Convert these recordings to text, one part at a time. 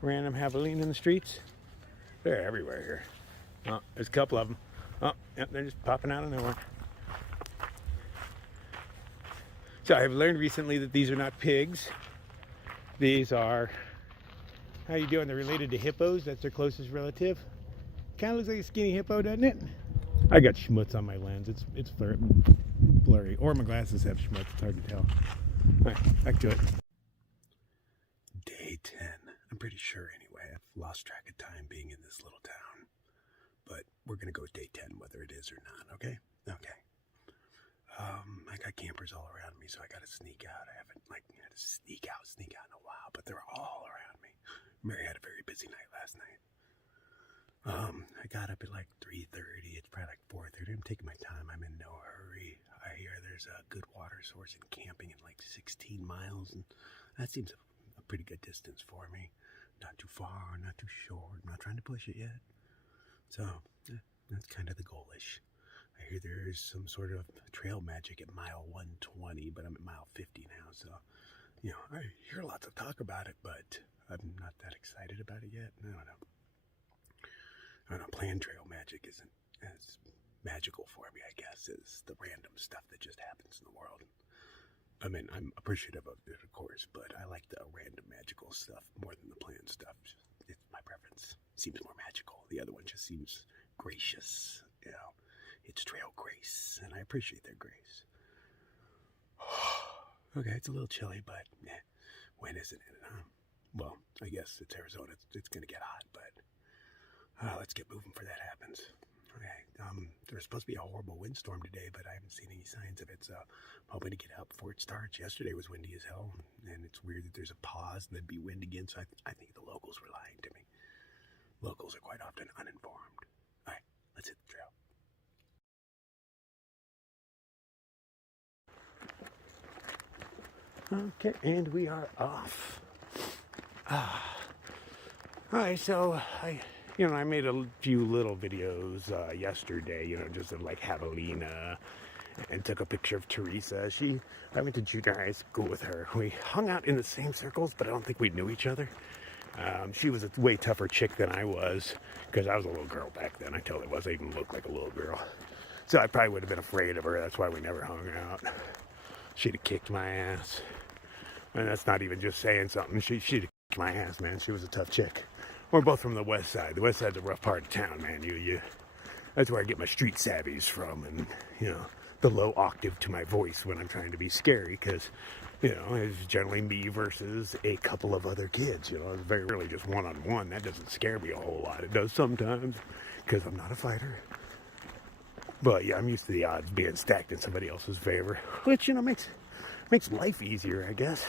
Random javelina in the streets. They're everywhere here. Oh, there's a couple of them. Oh, yep, they're just popping out of nowhere. So I've learned recently that these are not pigs. These are, how you doing? They're related to hippos. That's their closest relative. Kind of looks like a skinny hippo, doesn't it? I got schmutz on my lens. It's blurry. Or my glasses have schmutz. It's hard to tell. All right, back to it. Day 10. I'm pretty sure anyway. I've lost track of time being in this little town. But we're going to go with day 10, whether it is or not, okay? Okay. I got campers all around me, so I got to sneak out. I haven't, had to sneak out in a while, but they're all around me. Mary had a very busy night last night. I got up at 3:30. It's probably 4:30. I'm taking my time. I'm in no hurry. I hear there's a good water source and camping in 16 miles, and that seems a pretty good distance for me. Not too far, not too short. I'm not trying to push it yet. So, that's kind of the goal-ish. I hear there's some sort of trail magic at mile 120, but I'm at mile 50 now, so, I hear lots of talk about it, but I'm not that excited about it yet. I don't know. Planned trail magic isn't as magical for me, I guess, as the random stuff that just happens in the world. I mean, I'm appreciative of it, of course, but I like the random magical stuff more than the planned stuff. It's my preference. Seems more magical. The other one just seems gracious. It's trail grace, and I appreciate their grace. Okay, it's a little chilly, but when isn't it? Well, I guess it's Arizona. It's going to get hot, but let's get moving before that happens. Okay, there's supposed to be a horrible windstorm today, but I haven't seen any signs of it, so I'm hoping to get out before it starts. Yesterday was windy as hell, and it's weird that there's a pause and there'd be wind again, so I think the locals were lying to me. Locals are quite often uninformed. All right, let's hit the trail. Okay, and we are off. All right, so I made a few little videos yesterday, just of javelina, and took a picture of Teresa. I went to junior high school with her. We hung out in the same circles, but I don't think we knew each other. She was a way tougher chick than I was, because I was a little girl back then. I totally was. I even looked like a little girl. So I probably would have been afraid of her. That's why we never hung out. She'd have kicked my ass. And that's not even just saying something. She'd have kicked my ass, man. She was a tough chick. We're both from the west side. The west side's a rough part of town, man. That's where I get my street savvies from, and, the low octave to my voice when I'm trying to be scary, because, it's generally me versus a couple of other kids. It's very rarely just one-on-one. That doesn't scare me a whole lot. It does sometimes, because I'm not a fighter. But, yeah, I'm used to the odds being stacked in somebody else's favor, which, makes life easier, I guess.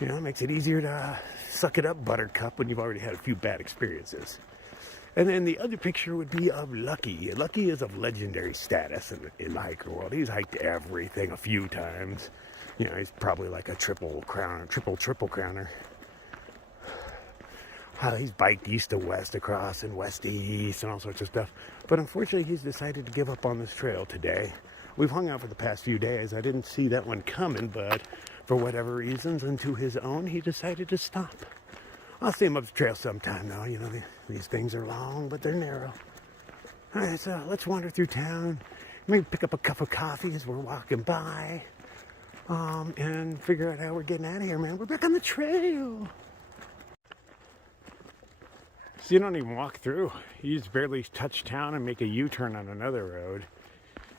It makes it easier to suck it up, buttercup, when you've already had a few bad experiences. And then the other picture would be of Lucky. Lucky is of legendary status in the hiker world. He's hiked everything a few times. He's probably like a triple crowner. He's biked east to west across and west to east and all sorts of stuff. But unfortunately, he's decided to give up on this trail today. We've hung out for the past few days. I didn't see that one coming, but for whatever reasons, and to his own, he decided to stop. I'll see him up the trail sometime, though. These things are long, but they're narrow. All right, so let's wander through town. Maybe pick up a cup of coffee as we're walking by. And figure out how we're getting out of here, man. We're back on the trail. So you don't even walk through. You just barely touch town and make a U-turn on another road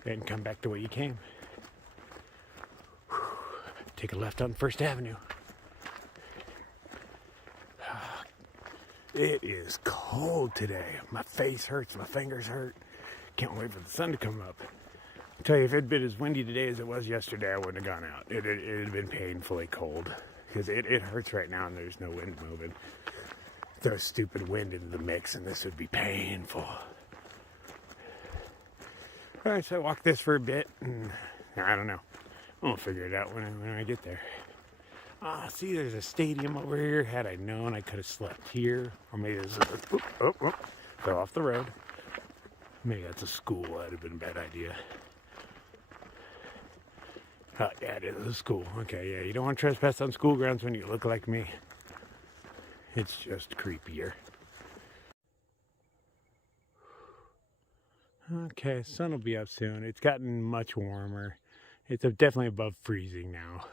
and come back the way you came. Take a left on First Avenue. It is cold today. My face hurts, my fingers hurt. Can't wait for the sun to come up. I'll tell you, if it had been as windy today as it was yesterday, I wouldn't have gone out. It had been painfully cold, because it hurts right now and there's no wind moving. Throw stupid wind into the mix and this would be painful. All right, so I walked this for a bit, and I don't know. I'll figure it out when I get there. See, there's a stadium over here. Had I known, I could have slept here. Or maybe this is fell off the road. Maybe that's a school. That'd have been a bad idea. Yeah, it is a school. Okay, yeah, you don't want to trespass on school grounds when you look like me. It's just creepier. Okay, sun will be up soon. It's gotten much warmer. It's definitely above freezing now.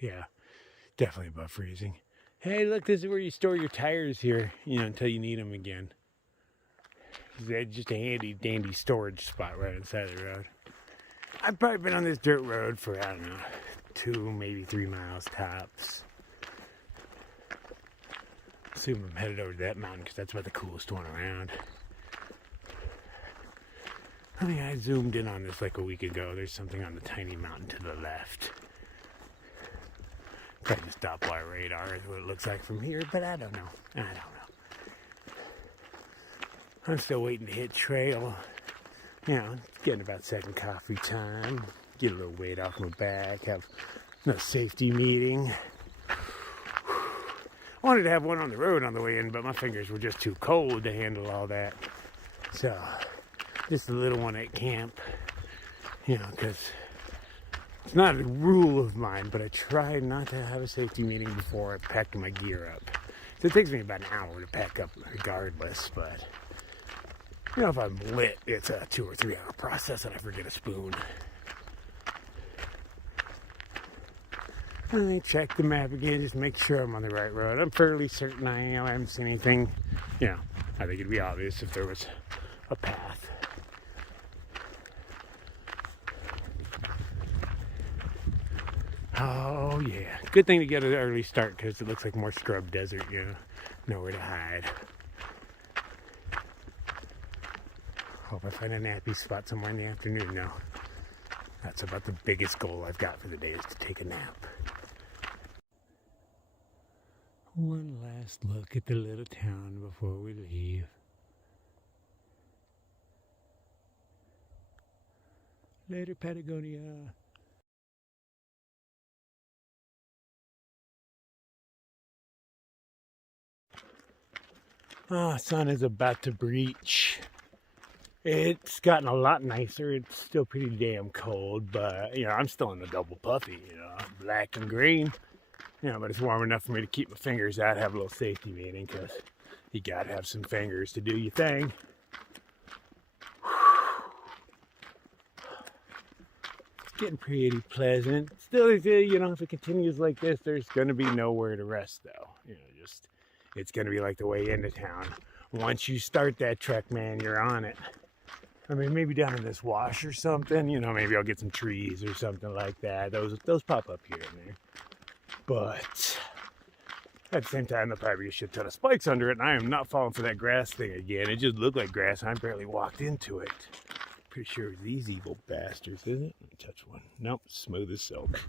Yeah, definitely above freezing. Hey, look, this is where you store your tires here, until you need them again. It's just a handy dandy storage spot right inside the road. I've probably been on this dirt road for, I don't know, 2, maybe 3 miles tops. Assume I'm headed over to that mountain because that's about the coolest one around. I think I zoomed in on this like a week ago. There's something on the tiny mountain to the left. Probably just Doppler radar is what it looks like from here, but I don't know. I'm still waiting to hit trail. It's getting about second coffee time. Get a little weight off my back. Have a safety meeting. I wanted to have one on the road on the way in, but my fingers were just too cold to handle all that. So, just a little one at camp. Because it's not a rule of mine, but I try not to have a safety meeting before I pack my gear up. So it takes me about an hour to pack up regardless, but if I'm lit, it's a 2 or 3 hour process and I forget a spoon. I check the map again, just make sure I'm on the right road. I'm fairly certain I am. I haven't seen anything. I think it'd be obvious if there was a path. Oh, yeah. Good thing to get an early start because it looks like more scrub desert, nowhere to hide. Hope I find a nappy spot somewhere in the afternoon now. That's about the biggest goal I've got for the day is to take a nap. One last look at the little town before we leave. Later, Patagonia. Sun is about to breach. It's gotten a lot nicer. It's still pretty damn cold, but, I'm still in the double puffy, black and green. But it's warm enough for me to keep my fingers out, have a little safety meeting, because you gotta have some fingers to do your thing. It's getting pretty pleasant. Still, if it continues like this, there's gonna be nowhere to rest, though. It's gonna be like the way into town. Once you start that trek, man, you're on it. I mean, maybe down in this wash or something, maybe I'll get some trees or something like that. Those pop up here and there. But at the same time, there'll probably be a shit ton of spikes under it, and I am not falling for that grass thing again. It just looked like grass, and I barely walked into it. Pretty sure it's these evil bastards, isn't it? Let me touch one. Nope, smooth as silk.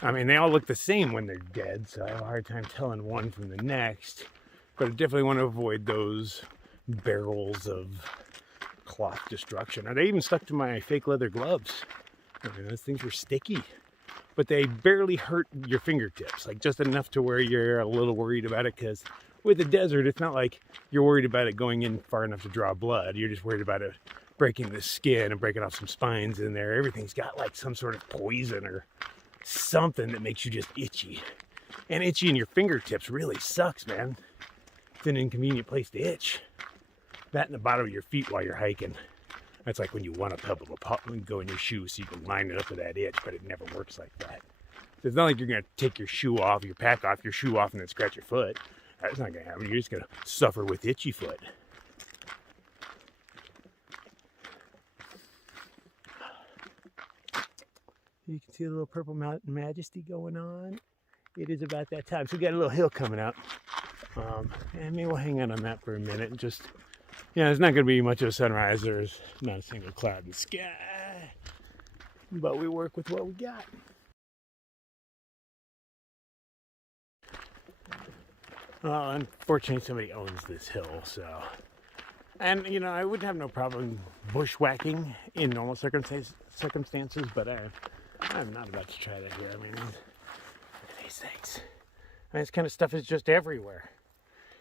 I mean, they all look the same when they're dead, so I have a hard time telling one from the next. But I definitely want to avoid those barrels of cloth destruction. Are they even stuck to my fake leather gloves? I mean, those things were sticky. But they barely hurt your fingertips, like just enough to where you're a little worried about it, because with the desert, it's not like you're worried about it going in far enough to draw blood. You're just worried about it breaking the skin and breaking off some spines in there. Everything's got like some sort of poison or something that makes you just itchy. And itchy in your fingertips really sucks, man. It's an inconvenient place to itch. That in the bottom of your feet while you're hiking. That's like when you want a pebble to go in your shoe so you can line it up with that itch, but it never works like that. So it's not like you're going to take your shoe off, your pack off, your shoe off, and then scratch your foot. That's not going to happen. You're just going to suffer with itchy foot. You can see a little purple mountain majesty going on. It is about that time. So we got a little hill coming up. And maybe we'll hang out on that for a minute and just... there's not going to be much of a sunrise. There's not a single cloud in the sky. But we work with what we got. Well, unfortunately, somebody owns this hill, so... And, I wouldn't have no problem bushwhacking in normal circumstances, but I'm not about to try that here. I mean, look at these things. I mean, this kind of stuff is just everywhere.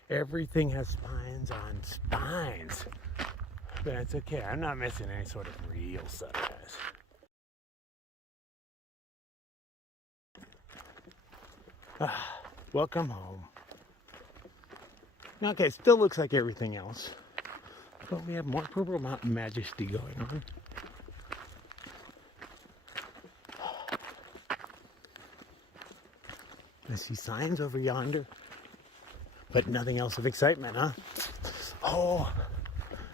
Everything has spines on spines. But it's okay. I'm not missing any sort of real sunrise. Welcome home. Okay, still looks like everything else, but we have more Purple Mountain majesty going on. I see signs over yonder, but nothing else of excitement, huh? Oh,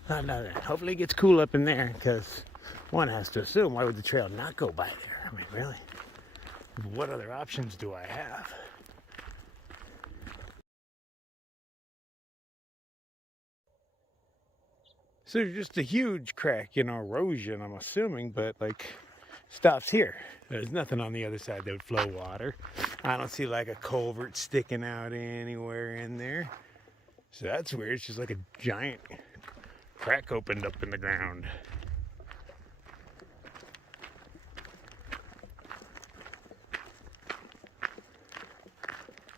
no. Hopefully it gets cool up in there, because one has to assume, why would the trail not go by there? I mean, really? What other options do I have? So there's just a huge crack, erosion, I'm assuming, but like stops here. There's nothing on the other side that would flow water. I don't see like a culvert sticking out anywhere in there. So that's weird. It's just like a giant crack opened up in the ground.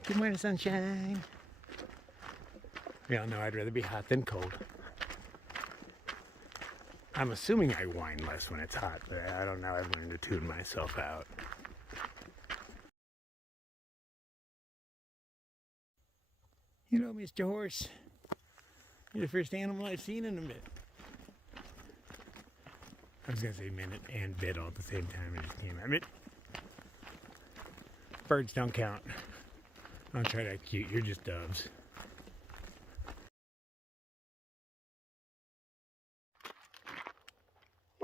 Good morning, sunshine. We all know I'd rather be hot than cold. I'm assuming I whine less when it's hot, but I don't know. I've learned to tune myself out. You know, Mr. Horse, you're the first animal I've seen in a bit. I was going to say minute and bit all at the same time. It just came out. Birds don't count. Don't try to act cute. You're just doves.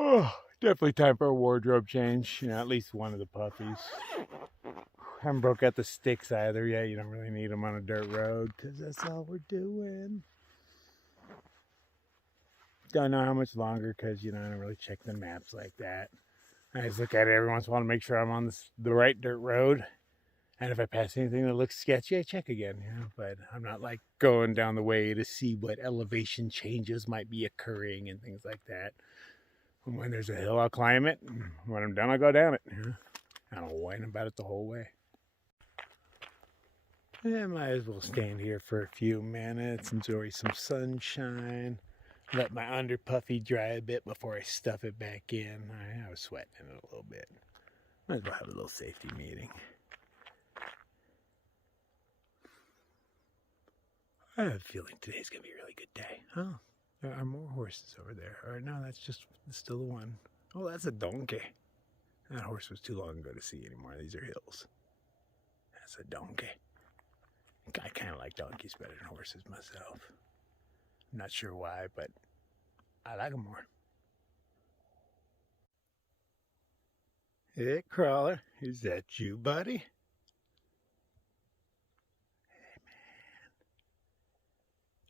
Oh, definitely time for a wardrobe change. At least one of the puppies. Haven't broke out the sticks either yet. You don't really need them on a dirt road because that's all we're doing. Don't know how much longer because, I don't really check the maps like that. I just look at it every once in a while to make sure I'm on the right dirt road. And if I pass anything that looks sketchy, I check again. But I'm not like going down the way to see what elevation changes might be occurring and things like that. When there's a hill, I'll climb it. When I'm done, I'll go down it. I don't whine about it the whole way. I might as well stand here for a few minutes, enjoy some sunshine, let my under puffy dry a bit before I stuff it back in. I was sweating in it a little bit. Might as well have a little safety meeting. I have a feeling today's going to be a really good day. Oh, there are more horses over there. Or no, that's still the one. Oh, that's a donkey. That horse was too long ago to see anymore. These are hills. That's a donkey. I kind of like donkeys better than horses myself. I'm not sure why, but I like them more. Hey, Crawler. Is that you, buddy? Hey, man.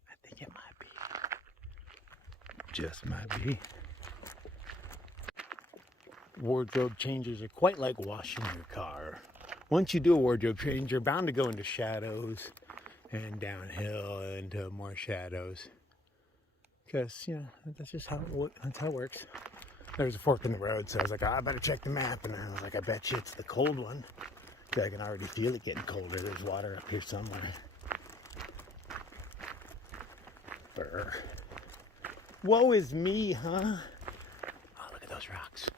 I think it might be. Just might be. Wardrobe changes are quite like washing your car. Once you do a wardrobe change, you're bound to go into shadows and downhill into more shadows. Because, that's just how it works. There was a fork in the road, so I was like, I better check the map. And I was like, I bet you it's the cold one. I can already feel it getting colder. There's water up here somewhere. Brr. Woe is me, huh? Oh, look at those rocks.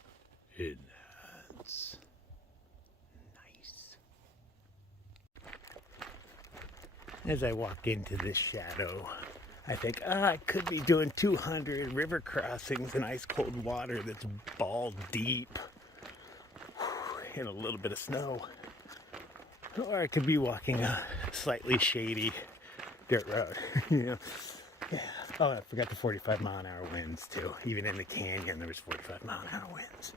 That's nice. As I walk into this shadow, I think, I could be doing 200 river crossings in ice cold water that's ball deep in a little bit of snow. Or I could be walking a slightly shady dirt road. Yeah. Oh, I forgot the 45-mile-an-hour winds too. Even in the canyon, there was 45-mile-an-hour winds.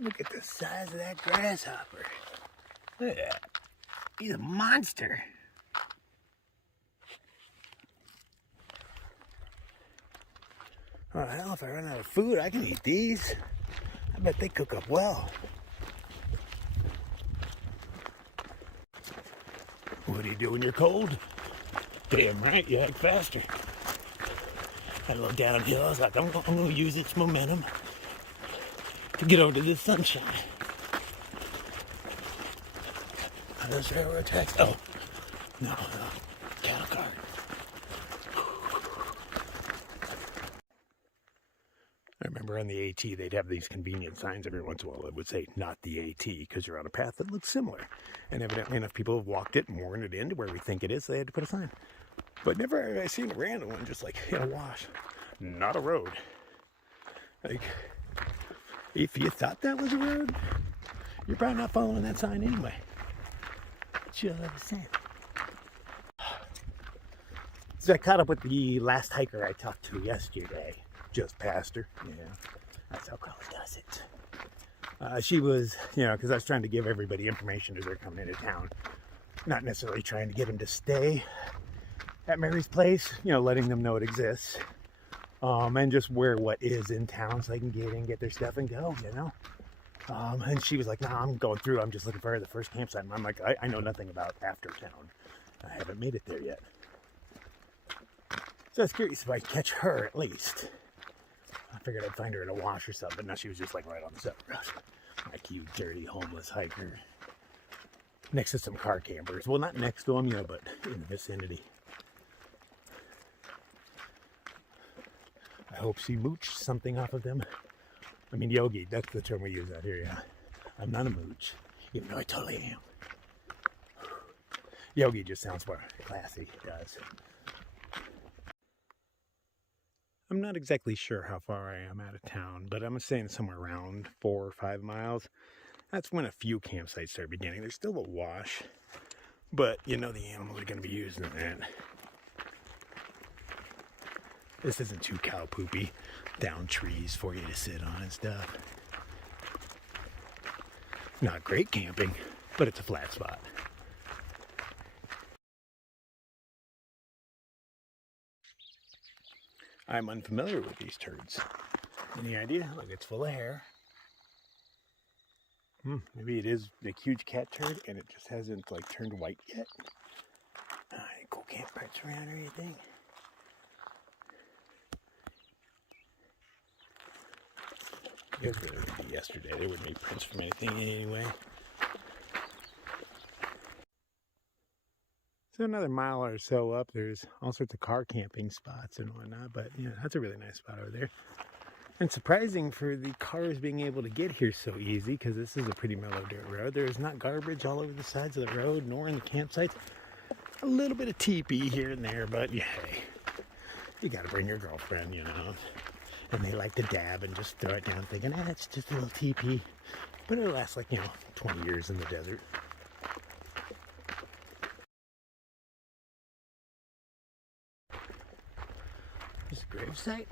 Look at the size of that grasshopper. Look at that. He's a monster. Oh, hell, if I run out of food, I can eat these. I bet they cook up well. What do you do when you're cold? Damn right, you hike faster. Had a little downhill. I was like, I'm going to use its momentum to get over to this sunshine. Are those railroad tracks? Oh, no, cattle cars. remember on the AT, they'd have these convenient signs every once in a while that would say, not the AT, because you're on a path that looks similar. And evidently enough people have walked it and worn it into where we think it is, so they had to put a sign. But never have I seen a random one just like in a wash. Not a road. Like, if you thought that was a road, you're probably not following that sign anyway. Just saying. So I caught up with the last hiker I talked to yesterday. Just past her. Yeah, that's how Crawler does it. She was, because I was trying to give everybody information as they're coming into town. Not necessarily trying to get them to stay at Mary's place, letting them know it exists. And just where what is in town so they can get in, get their stuff and go, And she was like, nah, I'm going through. I'm just looking for the first campsite. And I'm like, I know nothing about after town. I haven't made it there yet. So I was curious if I could catch her at least. I figured I'd find her at a wash or something, but now she was just like right on the side of the road. Like, you dirty homeless hiker. Next to some car campers. Well, not next to them, but in the vicinity. I hope she mooched something off of them. I mean, yogi, that's the term we use out here, yeah. I'm not a mooch, even though I totally am. Yogi just sounds more classy, it does. I'm not exactly sure how far I am out of town, but I'm saying somewhere around 4 or 5 miles. That's when a few campsites start beginning. There's still a wash, but the animals are going to be using that. This isn't too cow poopy. Down trees for you to sit on and stuff. Not great camping, but it's a flat spot. I'm unfamiliar with these turds. Any idea? Look, it's full of hair. Maybe it is a huge cat turd and it just hasn't turned white yet. Any cool camp parts around or anything? It was really windy yesterday. There wouldn't be prints from anything anyway. So another mile or so up, there's all sorts of car camping spots and whatnot. But that's a really nice spot over there. And surprising for the cars being able to get here so easy, because this is a pretty mellow dirt road. There is not garbage all over the sides of the road, nor in the campsites. A little bit of teepee here and there, but hey, you got to bring your girlfriend, And they like to dab and just throw it down thinking, it's just a little teepee. But it'll last 20 years in the desert. There's a gravesite.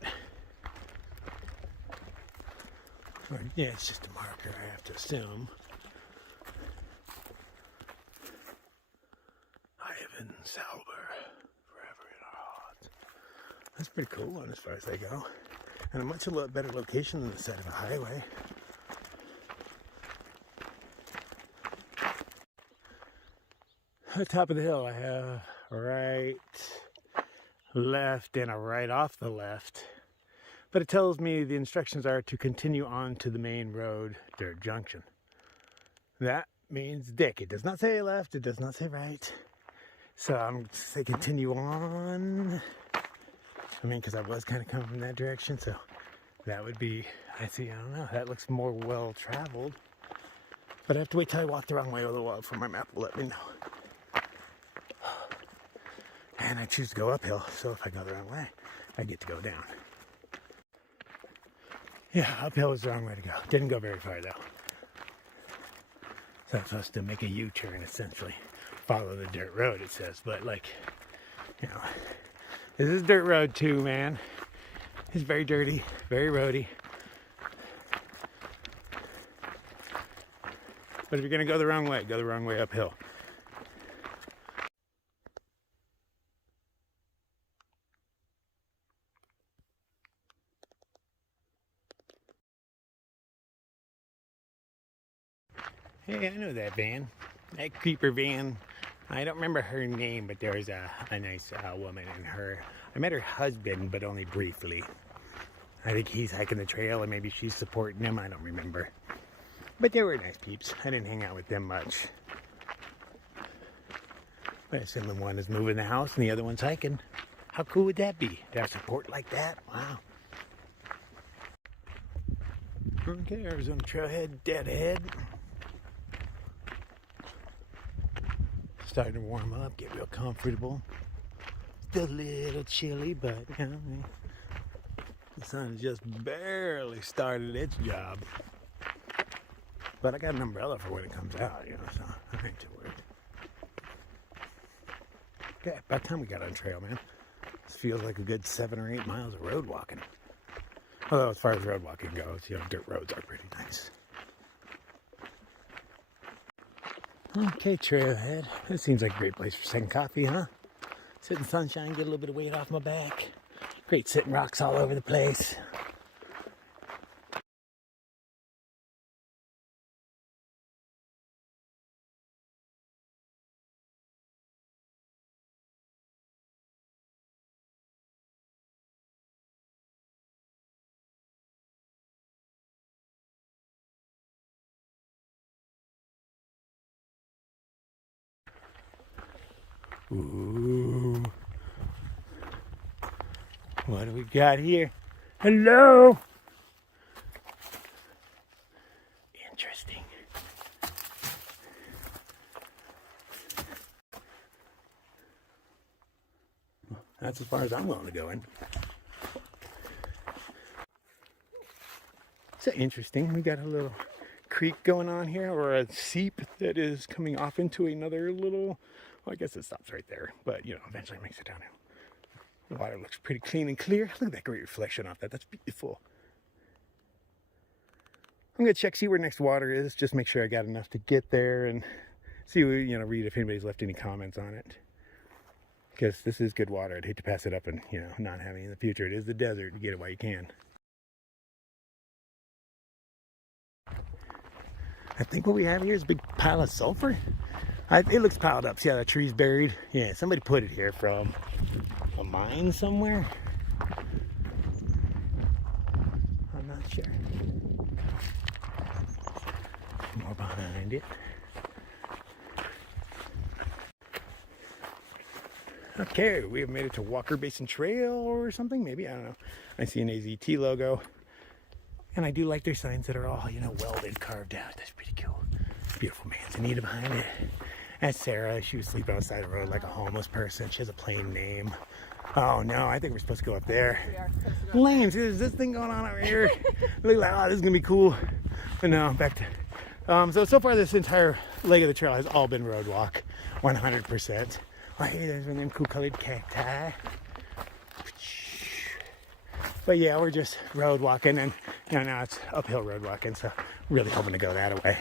Or, yeah, it's just a marker, I have to assume. Ivan Salber, forever in our hearts. That's a pretty cool one as far as they go. And a much better location than the side of a highway. At the top of the hill, I have a right, left, and a right off the left. But it tells me the instructions are to continue on to the main road, dirt junction. That means dick. It does not say left, it does not say right. So I'm going to say continue on. Because I was kind of coming from that direction, so that would be, I don't know, that looks more well-traveled. But I have to wait till I walk the wrong way a little while before my map will let me know. And I choose to go uphill, so if I go the wrong way, I get to go down. Yeah, uphill is the wrong way to go. Didn't go very far, though. So I'm supposed to make a U-turn, essentially. Follow the dirt road, it says, but this is dirt road too, man. It's very dirty, very roady. But if you're gonna go the wrong way uphill. Hey, I know that van. That creeper van. I don't remember her name, but there was a nice woman in her. I met her husband, but only briefly. I think he's hiking the trail, and maybe she's supporting him. I don't remember. But they were nice peeps. I didn't hang out with them much. I assume the one is moving the house, and the other one's hiking. How cool would that be? To have support like that? Wow. Okay, Arizona Trailhead, dead ahead. Starting to warm up, get real comfortable. Still a little chilly, but you know, the sun has just barely started its job. But I got an umbrella for when it comes out, you know, so I ain't too worried. Okay, about time we got on trail, man. This feels like a good 7 or 8 miles of road walking. Although as far as road walking goes, you know, dirt roads are pretty nice. Okay, trailhead. This seems like a great place for second coffee, huh? Sit in the sunshine, get a little bit of weight off my back. Great sitting rocks all over the place. Ooh. What do we got here? Hello? Interesting. That's as far as I'm willing to go in. So interesting. We got a little creek going on here, or a seep that is coming off into another little, well, I guess it stops right there, but you know, eventually makes it downhill. The water looks pretty clean and clear. Look at that great reflection off that. That's beautiful. I'm gonna check, see where next water is, just make sure I got enough to get there and see, you know, read if anybody's left any comments on it. Because this is good water. I'd hate to pass it up and, you know, not have any in the future. It is the desert. You get it while you can. I think what we have here is a big pile of sulfur. It looks piled up. See how that tree's buried? Yeah, somebody put it here from a mine somewhere. I'm not sure. More behind it. Okay, we have made it to Walker Basin Trail or something, maybe, I don't know. I see an AZT logo. And I do like their signs that are all, you know, welded, carved out. That's pretty cool. Beautiful manzanita behind it. That's Sarah. She was sleeping on the side of the road like a homeless person. She has a plain name. Oh no, I think we're supposed to go up there. Lance, there's this thing going on over here. Look like, oh, this is gonna be cool. But no, back to so far this entire leg of the trail has all been road walk, 100%. Oh, hey, there's one of them cool colored cacti. But yeah, we're just road walking, and you know, now it's uphill road walking, so really hoping to go that way.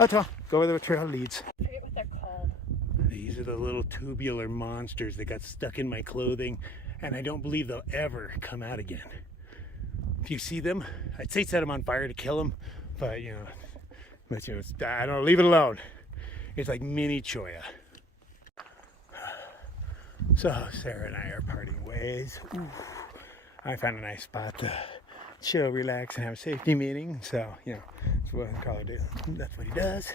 Oh, go where the trail leads. I forget what they're called. These are the little tubular monsters that got stuck in my clothing, and I don't believe they'll ever come out again. If you see them, I'd say set them on fire to kill them, but you know, I don't know, leave it alone. It's like mini choya. So Sarah and I are parting ways. Ooh. I found a nice spot to chill, relax, and have a safety meeting. So, you know, that's what TheNightCrawler do. That's what he does.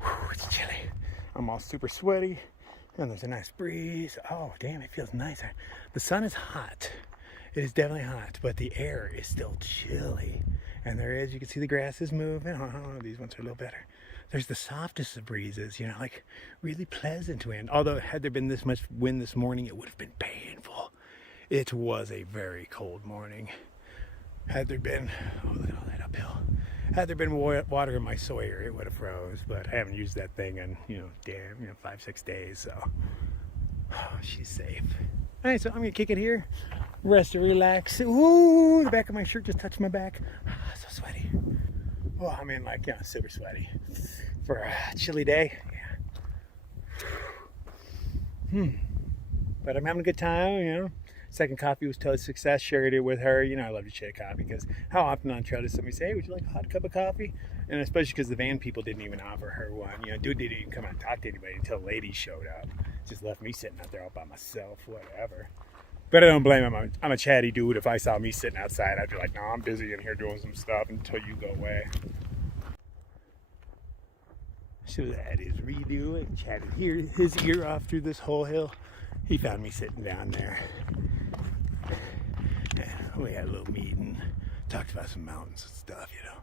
Whew, it's chilly. I'm all super sweaty, and there's a nice breeze. Oh, damn, it feels nice. The sun is hot. It is definitely hot, but the air is still chilly. And there is, you can see the grass is moving. Oh, these ones are a little better. There's the softest of breezes, you know, like really pleasant wind. Although had there been this much wind this morning, it would have been painful. It was a very cold morning. Had there been, oh, look at all that uphill. Had there been water in my Sawyer, it would have froze, but I haven't used that thing in, you know, 5-6 days, so oh, she's safe. All right, so I'm gonna kick it here, rest and relax. Ooh, the back of my shirt just touched my back. So sweaty. Well, I mean, like, yeah, super sweaty for a chilly day. Yeah. But I'm having a good time, you know. Second coffee was totally a success. Shared it with her. You know, I love to share coffee because how often on trail does somebody say, hey, would you like a hot cup of coffee? And especially because the van people didn't even offer her one. You know, dude didn't even come out and talk to anybody until ladies showed up. Just left me sitting out there all by myself, whatever. But I don't blame him. I'm a chatty dude. If I saw me sitting outside, I'd be like, no, I'm busy in here doing some stuff until you go away. So that is redo and chatted his ear off through this whole hill. He found me sitting down there. We had a little meeting, talked about some mountains and stuff, you know.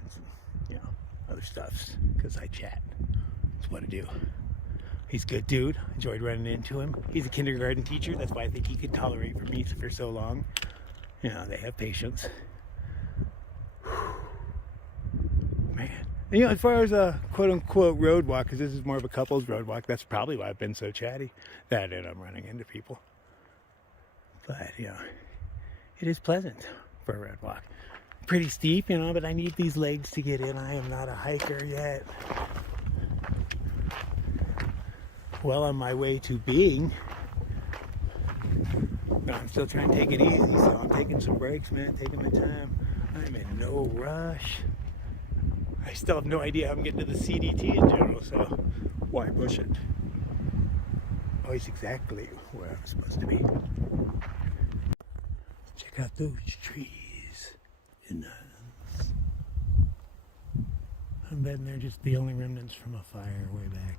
And some, you know, other stuffs, because I chat. That's what I do. He's a good dude. Enjoyed running into him. He's a kindergarten teacher. That's why I think he could tolerate for me for so long. You know, they have patience. Man. And, you know, as far as a quote-unquote road walk, because this is more of a couple's road walk, that's probably why I've been so chatty. That and I'm running into people. But, you know, it is pleasant for a road walk. Pretty steep, you know, but I need these legs to get in. I am not a hiker yet. Well on my way to being. But I'm still trying to take it easy, so I'm taking some breaks, man, taking my time. I'm in no rush. I still have no idea how I'm getting to the CDT in general, so why push it? Always exactly where I'm supposed to be. Check out those trees. Nice. I'm betting they're just the only remnants from a fire way back.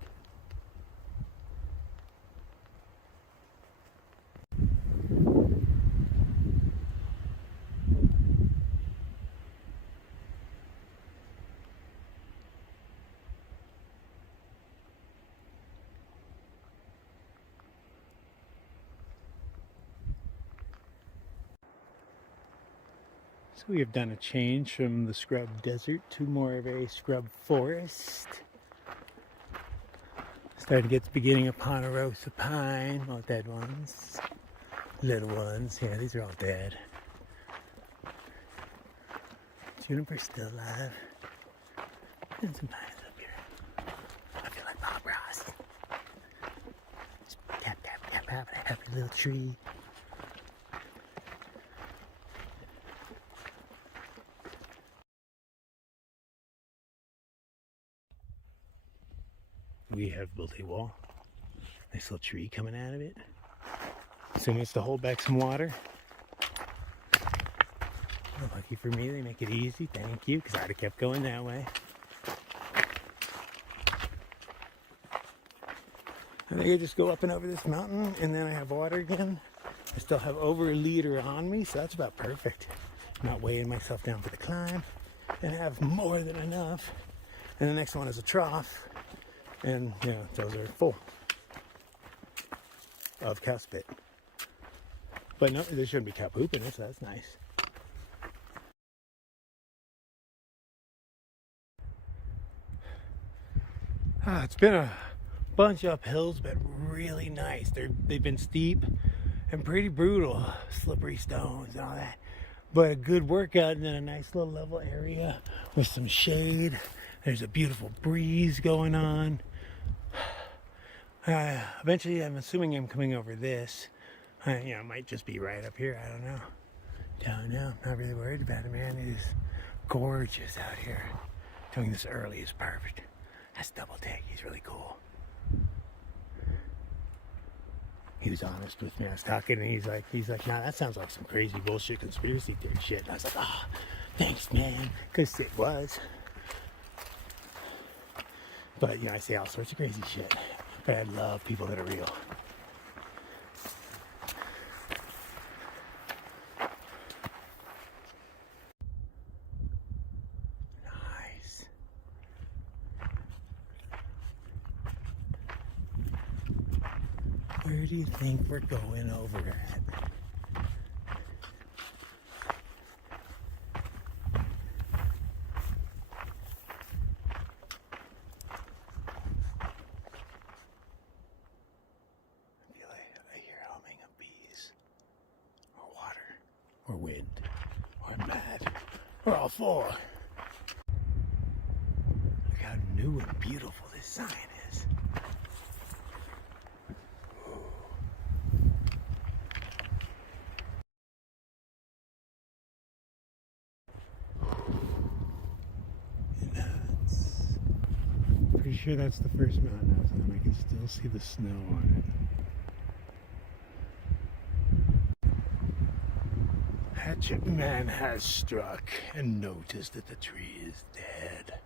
So we have done a change from the scrub desert to more of a scrub forest. Starting to get the beginning of Ponderosa pine, all dead ones, little ones. Yeah, these are all dead. Juniper's still alive. And some pines up here. I feel like Bob Ross. Just tap, tap, tap, tap, a happy little tree. We have built a wall. Nice little tree coming out of it. Assuming it's to hold back some water. Well, lucky for me, they make it easy. Thank you, because I'd have kept going that way. I think I just go up and over this mountain, and then I have water again. I still have over a liter on me, so that's about perfect. I'm not weighing myself down for the climb, and have more than enough. And the next one is a trough, and you know, those are full of cow spit. But no, there shouldn't be cow poop in it, so that's nice. It's been a bunch of uphills, but really nice. They've been steep and pretty brutal, slippery stones and all that. But a good workout, and then a nice little level area with some shade. There's a beautiful breeze going on. Eventually, I'm assuming I'm coming over this. You know, it might just be right up here. I don't know. Don't know. Not really worried about it, man. It is gorgeous out here. Doing this early is perfect. That's Double Take. He's really cool. He was honest with me. I was talking, and he's like, nah, that sounds like some crazy bullshit conspiracy theory shit. And I was like, ah, oh, thanks, man, because it was. But you know, I say all sorts of crazy shit. But I love people that are real. Nice. Where do you think we're going over at? I hear humming of bees, or water, or wind, or I'm mad, or all four. Look how new and beautiful this sign is. Pretty sure that's the first mountain I was on. I can still see the snow on it. Hatchet man has struck and noticed that the tree is dead.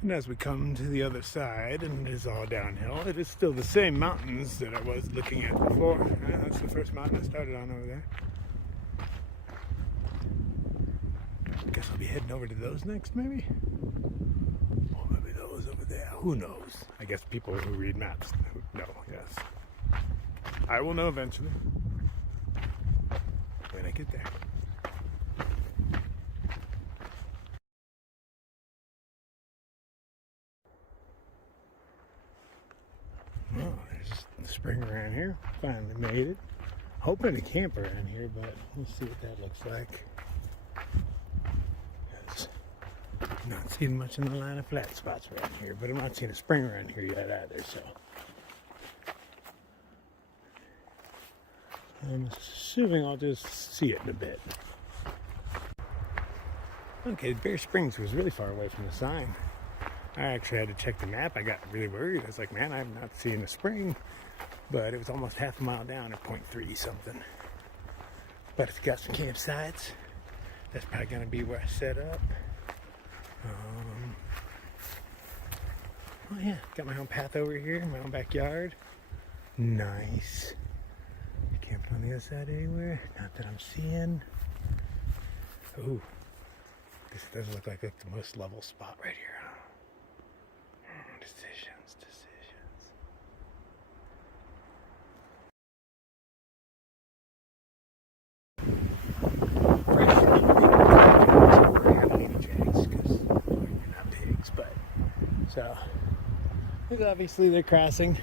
And as we come to the other side, and it is all downhill, it is still the same mountains that I was looking at before. Yeah, that's the first mountain I started on over there. I guess I'll be heading over to those next, maybe? Or maybe those over there. Who knows? I guess people who read maps know, yes. I will know eventually. When I get there. Oh, there's the spring around here. Finally made it. Hoping to camp around here, but we'll see what that looks like. Not seeing much in the line of flat spots around here, but I'm not seeing a spring around here yet either, so. I'm assuming I'll just see it in a bit. Okay, Bear Springs was really far away from the sign. I actually had to check the map. I got really worried. I was like, man, I'm not seeing a spring. But it was almost half a mile down at 0.3 something. But if you got some campsites, that's probably going to be where I set up. Oh yeah, got my own path over here, my own backyard. Nice. Camping on the other side anywhere? Not that I'm seeing. Ooh, this does look like the most level spot right here. Decisions. We're having any jags because you're not pigs, but so obviously they're crossing.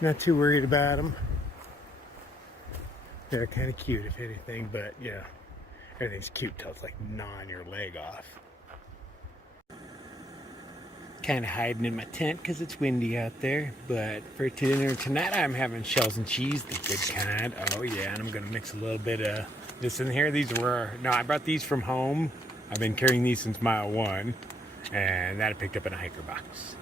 Not too worried about them. They're kind of cute, if anything, but yeah, everything's cute till it's like gnawing your leg off. Kind of hiding in my tent because it's windy out there, but for dinner tonight I'm having shells and cheese, the good kind. Oh yeah, and I'm gonna mix a little bit of this in here. I brought these from home. I've been carrying these since mile 1, and that I picked up in a hiker box.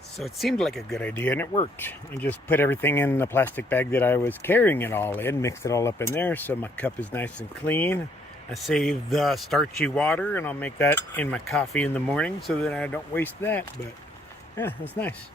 So it seemed like a good idea, and it worked. I just put everything in the plastic bag that I was carrying it all in, mixed it all up in there, so my cup is nice and clean. I saved the starchy water, and I'll make that in my coffee in the morning so that I don't waste that. But yeah, that's nice.